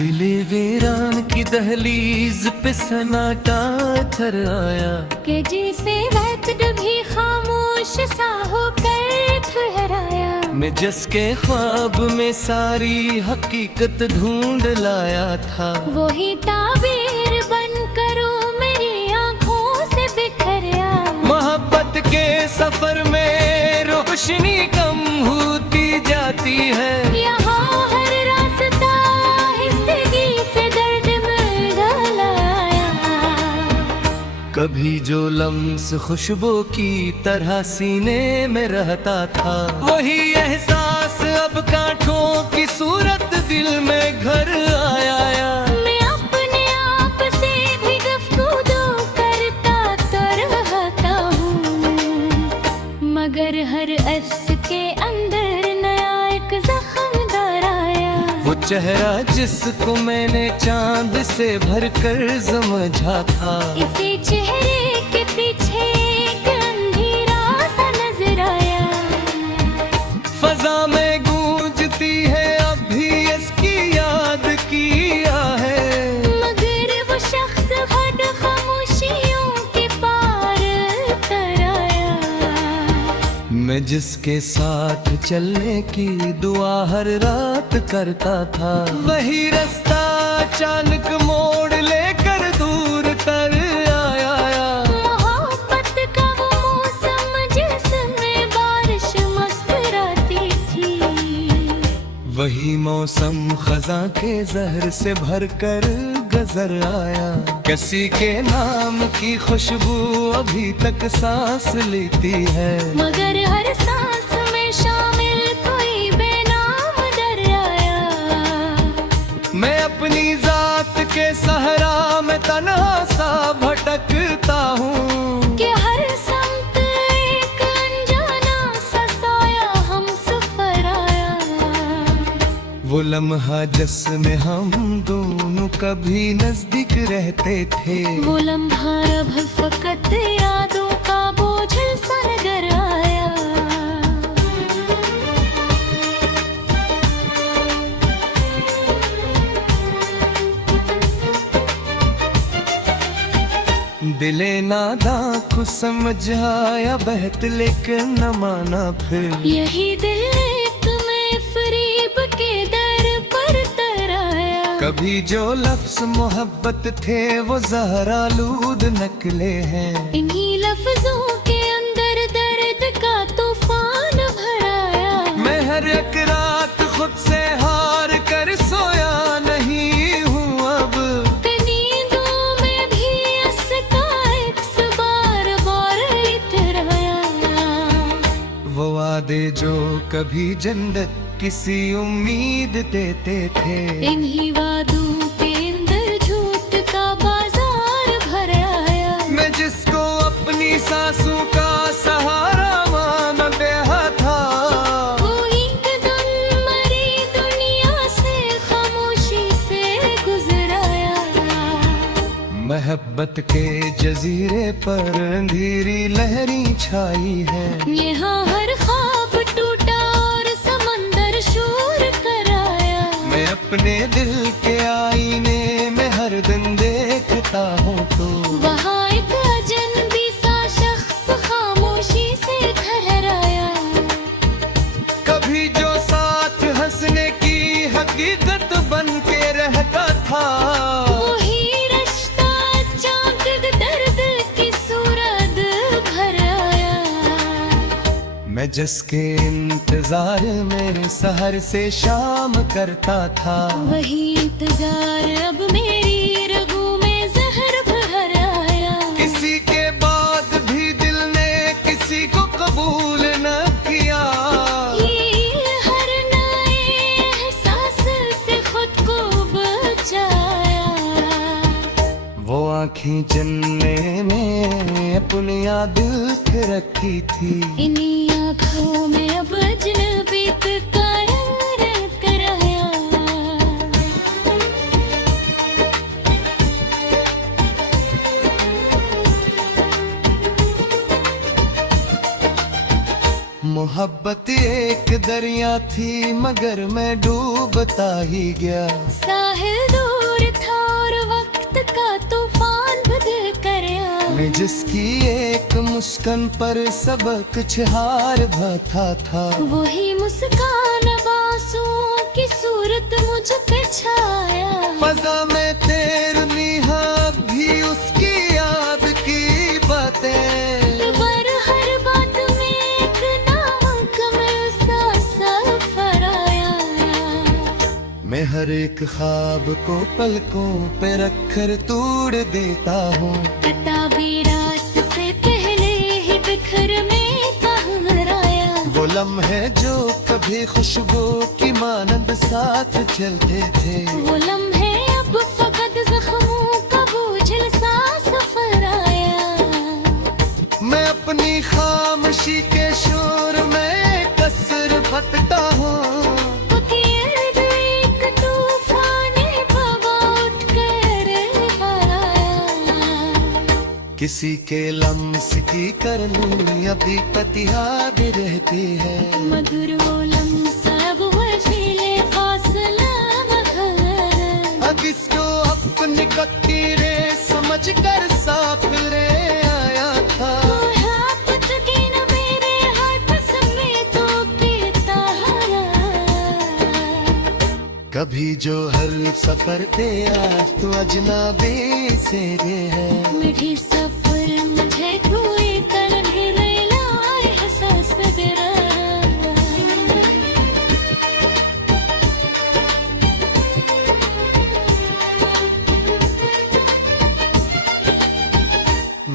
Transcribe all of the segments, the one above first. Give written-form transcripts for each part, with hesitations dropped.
दिले वीरान की दहलीज पे सन्नाटा थर आया कि जिसे वक्त भी खामोश सा होकर ठहराया। मैं जिसके ख्वाब में सारी हकीकत ढूंढ लाया था, वही ताबीर बन करो मेरी आंखों से बिखरिया। मोहब्बत के सफर में रोशनी कम होती जाती है, यहाँ हर रास्ता हिस्सेगी से दर्द में ढलाया। कभी जो लम्स खुशबू की तरह सीने में रहता था, वही एहसास अब कांटों की सूरत दिल में घर आया। मैं अपने आप से भी गुफ्तगू करता तो रहता हूँ, मगर हर अस के अंदर नया एक जख्म दराया। वो चेहरा जिसको मैंने चांद से भरकर समझा था, इसी चेहरे के पीछे एक अंधेरा सा नजर आया। फजा में गूंजती है अभी इसकी याद किया है, मगर वो शख्स हर खामोशियों के पार उतर आया। मैं जिसके साथ चलने की दुआ हर रात करता था, वही रास्ता अचानक मोड़ लेकर दूर कर आया। मोहब्बत का वो मौसम जिसमें बारिश मुस्कुराती थी, वही मौसम खजा के जहर से भरकर गुजर आया। किसी के नाम की खुशबू अभी तक सांस लेती है, मगर हर सांस में शामिल कोई बेनाम दर आया। मैं अपनी जात के सहरा में तन्हा सा भटकता हूँ, कि हर समत एक अनजाना सा साया हम सफर आया। वो लम्हा जिसमें हम दोनों कभी नजदीक रहते थे, वो लम्हा अब फकत यादों का बोझल सा नजर आया। दिले नादा को समझ आया बहत लेकिन न माना फिर। यही दिल एक में फरीब के दर पर तराया। कभी जो लफ्ज मोहब्बत थे वो ज़हरालूद नकले हैं, इन्हीं लफ्जों के अंदर दर्द का तूफान भराया। मैं हर एक रात खुद से हार कर सोया नहीं हूँ अब, नींदों में भी इसका इक्स बार बार इतराया। वो वादे जो कभी जन्नत किसी उम्मीद देते थे, इन्हीं वादों के अंदर झूठ का बाजार भराया। मैं जिसको अपनी सांसों का सहारा मान बैठा था, वो एक दम मरी दुनिया से खामोशी से गुजराया। मोहब्बत के जजीरे पर अंधेरी लहरें छाई है, यहाँ हर ख्वाब टूटा और समंदर शोर कराया। मैं अपने दिल के आईने में हर दिन देखता हूँ तो, वहाँ एक अजनबी सा शख्स खामोशी से ठहराया। कभी जो साथ हंसने की हकीकत बन के रहता था, वही रिश्ता अचानक दर्द की सूरत भर आया। मैं जिसके इंतजार में सहर से शाम करता था, वही इंतजार अब मेरी रगों में जहर भर आया। किसी के बाद भी दिल ने किसी को कबूल न किया, ये हर नए एहसास से खुद को बचाया। वो आँखें जिनने में अपनी याद रखी थी, इन्हीं आँखों में अब अजनबीत का रंग कराया। मोहब्बत एक दरिया थी मगर मैं डूबता ही गया। साहिल दूर था और वक्त का तूफान बदल कर आया। मैं जिसकी एक मुस्कान पर सब कुछ हार भाता था। वही मुस्कान आंसुओं की सूरत मुझ पे छाया। फजा में तेरनी हाँ भी उसकी याद की बातें। पर हर बात में एक नामुक में सा सफर आया। मैं हर एक ख्वाब को पलकों पे रख कर तोड़ देता हूँ। कटा भी रात से पहले ही बिखर में कहाँ आया। वो लम्हे जो कभी खुशबू की मानंद साथ चलते थे। वो लम्हे अब फकत जख्मों का बोझल सा सफर आया। मैं अपनी खामोशी के शोर में कसर भटता हूँ। एक तूफान हवा उठ कर आया। किसी के लम्स की करनी अभी पतियाद रहती है। मधुर वो लम्हा अब वजीले फासला महर। अब इसको अपनी कतीरे समझ कर साथ रे आया था। मोहब्बत की न मेरे हाथ में तो पीता हरा। कभी जो हर सफर पे आज तो अजनबी से रे है। मेरी सफर मुझे कोई कर भी नहीं लाए हसास बिरा।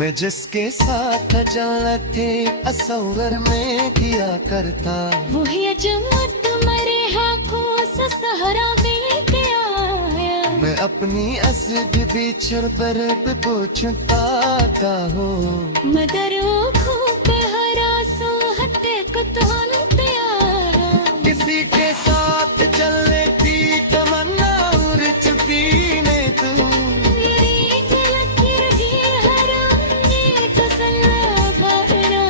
मैं जिसके साथ जन्नत थे असवर में किया करता। वही अजमत मरे हाथों से सहरा में क्या आया। मैं अपनी असद बिछड़ बर्फ पूछता का हूँ। मदरों खूब हरा सो हटे कुतूल प्यारा। किसी के साथ चलने की तमन्ना और छुपी ने तू। मेरी लकीर ही हराने को सल्ला भरा।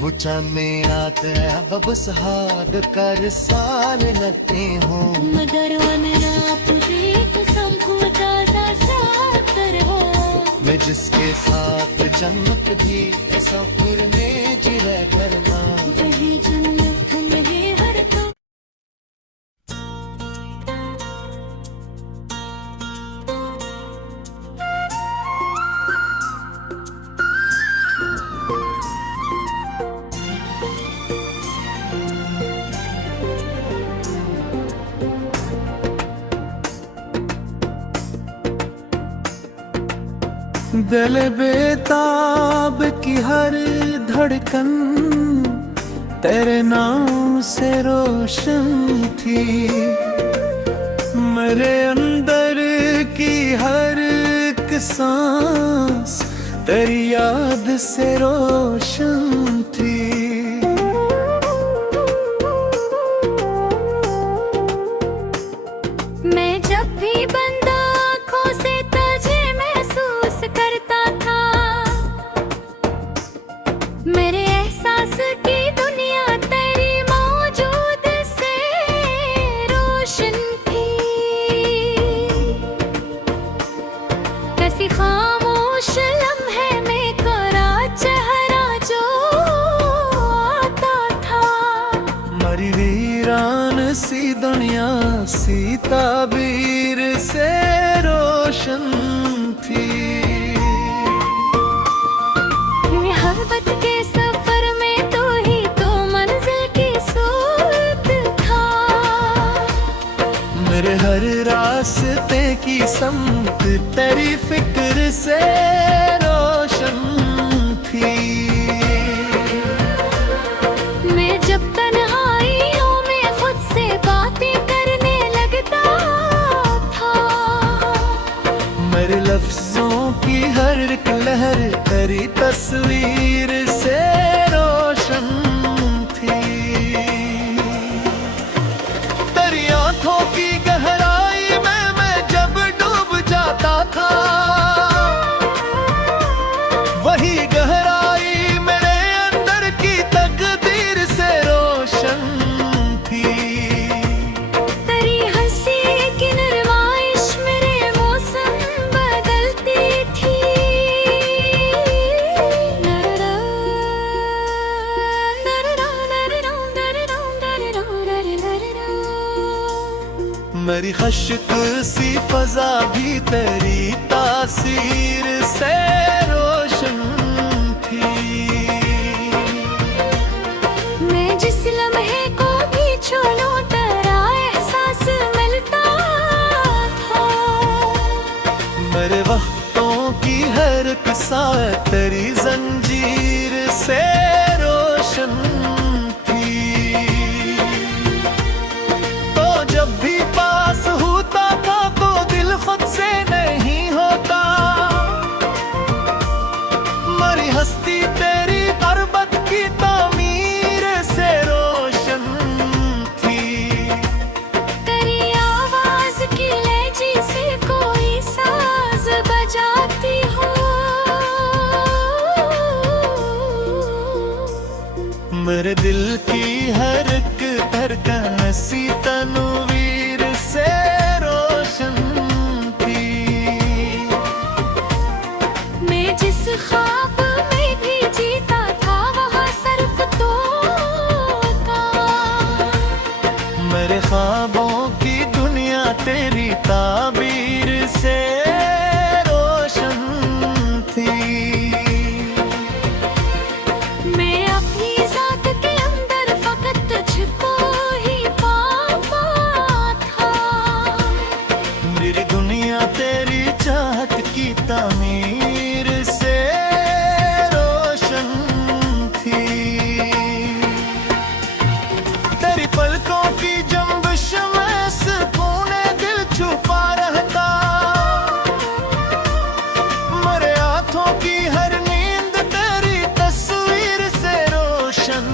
वो चांदने आते अब सहाद कर साल लगते हो। मगर वनना पूरी कसम खुदा सा सातर हो। मैं जिसके साथ जन्नत भी सफर में जिरा करना। वही जन्नत में हर तो। दिल बेताब की हर धड़कन तेरे नाम से रोशन थी। मेरे अंदर की हर एक सांस तेरी याद से रोशन थी। मैं जब भी बंद आँखों से तुझे महसूस करता था। मेरे एहसास की दुनिया तेरी मौजूद से रोशन थी। कैसी खामोश लम्हे में कोरा चेहरा जो आता था। मरी वीरान सी दुनिया सी ताबीर से रोशन थी। मोहब्बत के सफर में तो ही तो मंजिल की सूरत था। मेरे हर रास्ते की समत तेरी फिक्र से रोशन थी। मैं जब तन्हाइयों में खुद से बातें करने लगता था। मेरे लफ्जों की हर एक लहर तेरी तस्वीर से रोशन थी। तेरी आंखों की गहराई में मैं जब डूब जाता था। वही गहराई मेरे अंदर की मेरी खश्क सी फजा भी तेरी तासीर से रोशन थी। मैं जिस लम्हे को भी छू लूं तेरा एहसास मिलता था। मेरे वक्तों की हर एक साए तेरी जंजीर से रोशन थी। तो जब भी पास होता था तो दिल खुद से नहीं होता। मरी हस्ती तेरी गुर्बत की तामीर से रोशन थी। तेरी आवाज की लहजी से कोई साज बजाती हूँ। मेरे दिल की हर एक धड़कन सी तनवीर से रोशन थी। मैं जिस ख्वाब में भी जीता था वहाँ सिर्फ तो था। मेरे ख्वाबों की दुनिया तेरी ताबीर से रोशन थी। मैं अपनी जात के अंदर फकत तुझको ही पाता था। मेरी दुनिया तेरी चाहत की तामीर से रोशन थी। तेरी पलकों की जंबिश में सुकून दिल छुपा रहता। मेरे हाथों की हर नींद तेरी तस्वीर से रोशन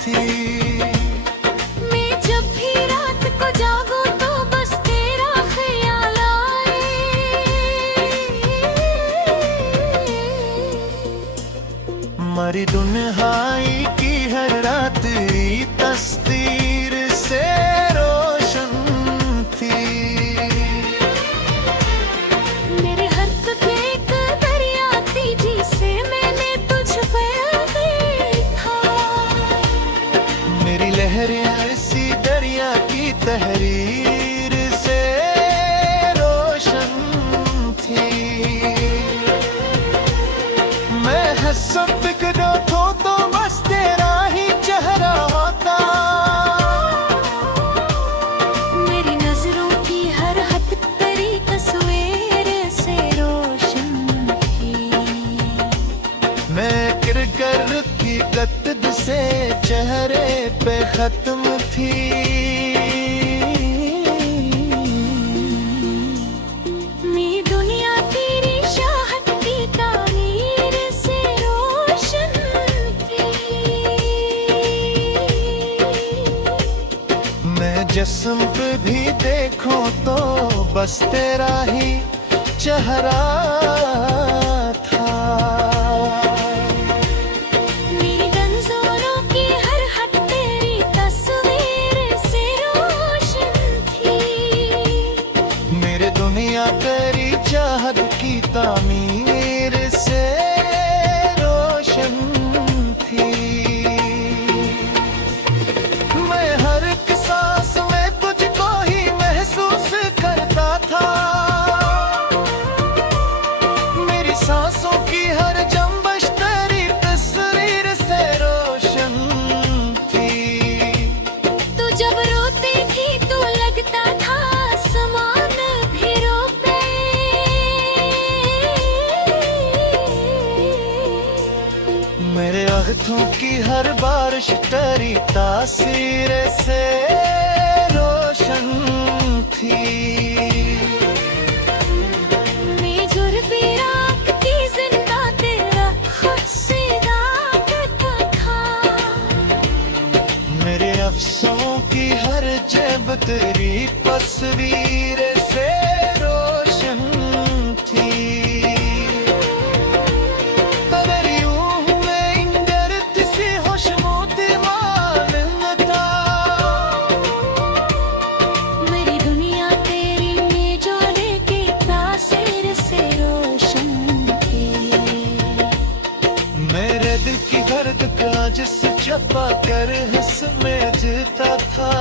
थी। मैं जब भी रात को जागूं तो बस तेरा ख्याल आए। मरी दुन्हाई की हर रात तेरी तस्वीर से रोशन थी। मेरे हर एक दरिया थी जिसे मैंने तुझ पे देखा। मेरी लहरें ऐसी दरिया की तहरीर से रोशन थी। मैं हंसो बिगड़ो तो बस तेरा ही चेहरा होता। मेरी नजरों की हर हद तेरी तस्वीर से रोशन थी। मैं किरकर की गद से चेहरे पे खत्म थी। मैं दुनिया तेरी चाहत की तामीर से रोशन थी। मैं जिस्म पे भी देखूं तो बस तेरा ही चेहरा था। मेरी गंजोरों की हर हद तेरी तस्वीर से रोशन थी। मेरे दुनिया तेरी चाहत की तामीर से रोशन थी। मैं हर एक सांस में तुझको ही महसूस करता था। मेरी सांसों की हर जंबश तेरी तस्वीर से रोशन थी। तू जब रोती थी तो लगता था आसमान भी रो पे। मेरे आंखों की हर बारिश तेरी तासीर से रोशन थी। मैं जुर भी रात की जिंदा तेरा खुद से राबता था। मेरे अफसों की हर जेब तेरी तस्वीर से रोशन थी। तेरी यूं में इंगरत सी खुशबूती मालूम था। मेरी दुनिया तेरी मेजोरे के तासीर से रोशन थी। मेरे दिल की गर्द का जिस छपा कर हंस में जीता था।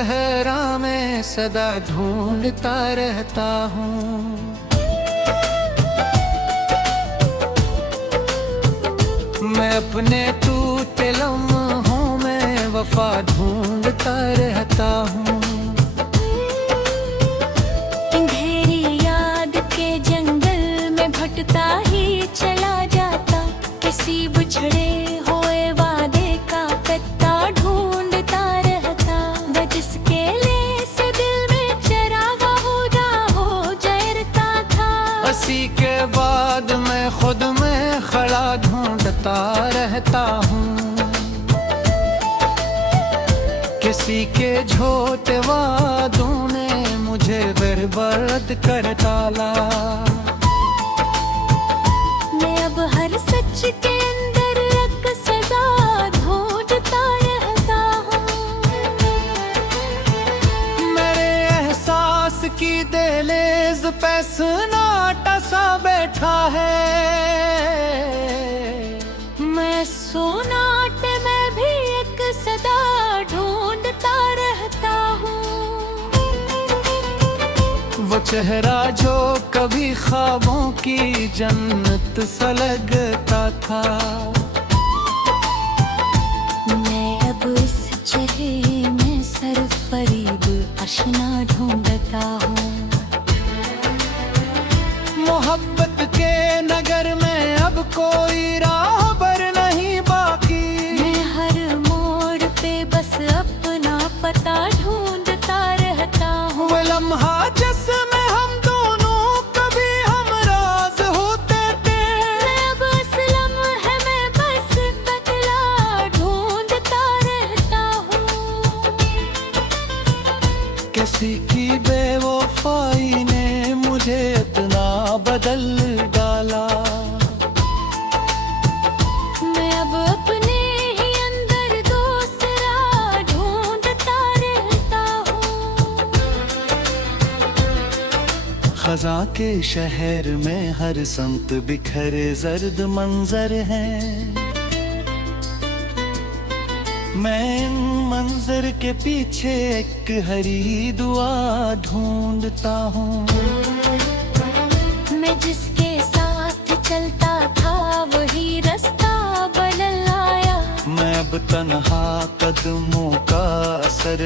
सहरा में सदा ढूंढता रहता हूँ। मैं अपने टूटे लम्हों में वफा ढूंढता रहता हूँ। अंधेरी याद के जंगल में भटकता ही चला जाता, किसी बिछड़े हुए वादे का पत्ता ढूंढता रहता। वह जिसके लिए से दिल में चरागा हुदा हो जरता था। हंसी के बाद मैं खुद में खड़ा ढूंढता रहता हूँ। किसी के झूठे वादों ने मुझे बर्बाद कर डाला। मैं अब हर सच के अंदर एक सजा ढूंढता रहता हूँ। मेरे एहसास की दहलीज पे सन्नाटा सा बैठा है। मैं सोनाटे में भी एक सदा ढूंढता रहता हूँ। वो चेहरा जो कभी ख्वाबों की जन्नत सा लगता था। मैं अब इस चेहरे में सरफरीब आशना ढूंढता हूँ। मोहब्बत के नगर में अब कोई राहबर नहीं बाकी। मैं हर मोड़ पे बस अपना पता ढूंढता रहता हूँ। वो लम्हा जिसमें हम दोनों कभी हमराज होते थे। मैं अब इस लम्हे में बस बदला ढूंढता रहता हूँ। किसी की बेवफाई ने मुझे इतना बदल डाला। मैं अब अपने ही अंदर दूसरा ढूंढता रहता हूँ। खजा के शहर में हर समत बिखरे जर्द मंजर हैं। मैं इन मंजर के पीछे एक हरी दुआ ढूंढता हूँ। मैं जिसके साथ चलता था वही रास्ता बदल आया। मैं अब तन्हा कदमों का असर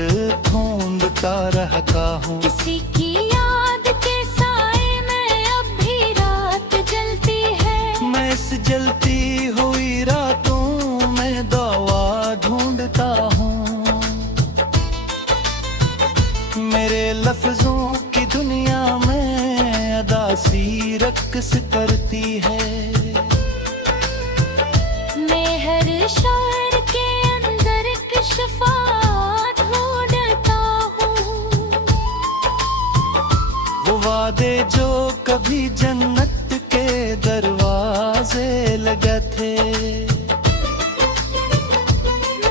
ढूंढता रहता हूँ। किसी की याद के साए में अब भी रात जलती है। मैं इस जलती हुई रातों में दवा ढूंढता हूँ। मेरे लफ्जों की दुनिया में अदासी रक्स करती है। मैं हर शायर के अंदर एक शफा ढूंढता हूँ। वो वादे जो कभी जन्नत के दरवाजे लगे थे।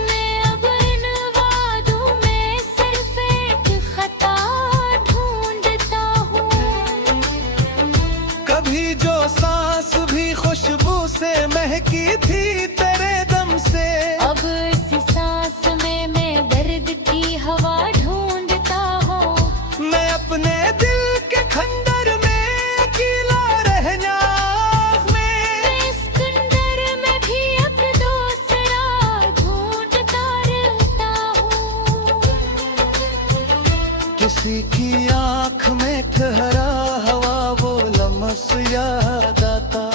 मैं अब इन वादों में सिर्फ एक खता ढूंढता हूँ। कभी जो सांस भी खुशबू से महकी थी तेरे दम से। अब इसी सांस में मैं दर्द की हवा ढूंढता हूँ। मैं अपने दिल के खंडर में अकेला रहना मैं इस खंडर में भी अब दूसरा ढूंढता रहता हूँ। किसी की आंख में ठहरा हवा वो लम्स याद आता।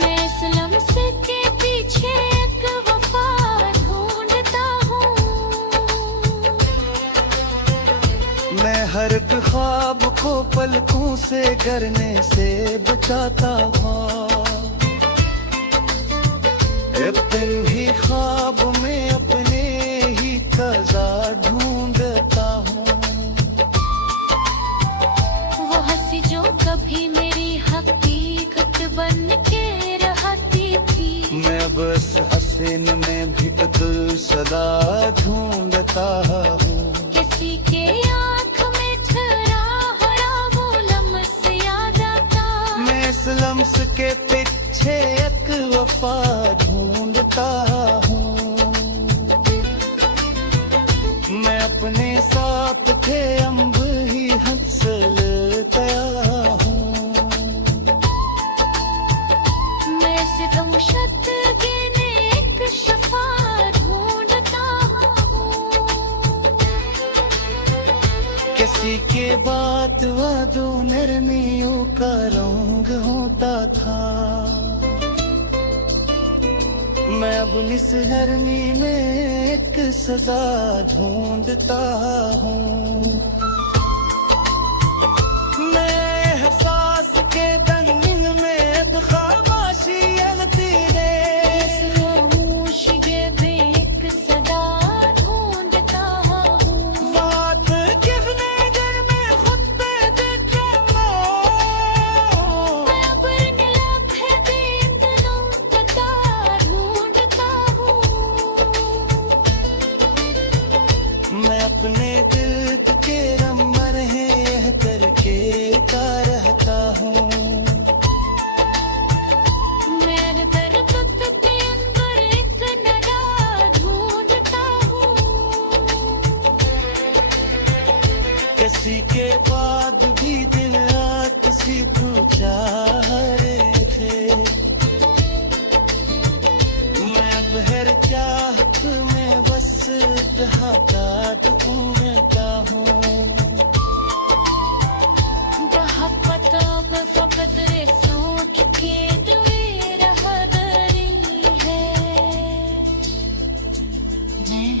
मैं इस लम्स के पीछे एक वफा ढूंढता हूँ। मैं हर एक ख्वाब को पलकों से करने से बचाता हूँ। एक दिन भी ख्वाब में अपने ही कज़ा ढूंढता हूँ। वो हंसी जो कभी मेरी हकीकत बन के रहती थी। मैं बस हसीन में भी दिल सदा ढूंढता हूँ। किसी के आँख में ठहरा हरा वो लम्स याद आता। मैं इस लम्स के पीछे एक वफा ढूंढता हूँ। अपने साथ थे अम्ब ही हंसल गया हूँ। मैं सितम शत गिने एक शफा ढूंढता हूँ। किसी के बात वादों नरमियों का रंग होता था। मैं अब निसरनी में एक सदा ढूंढता हूँ। मैं एहसास के दंगल में अब खामोशी अलती है। इस खामोशी में एक सदा ढूंढता हूँ। बात किसने दिल में खुद पे देखे मैं अब इन लम्हे बेतनों पता ढूंढता हूँ। मैं अपने दिल के रमर है करके का रहता हूँ। मेरे दर्द के अंदर एक नडा ढूंढता हूँ। किसी के बाद भी दिल किसी को चाह रहे थे। मैं अब हर चाहत में बस ठहाका ढूंढता हूँ। जहाँ पता मैं फकत रे सोच के दुए रहा दरी है। मैं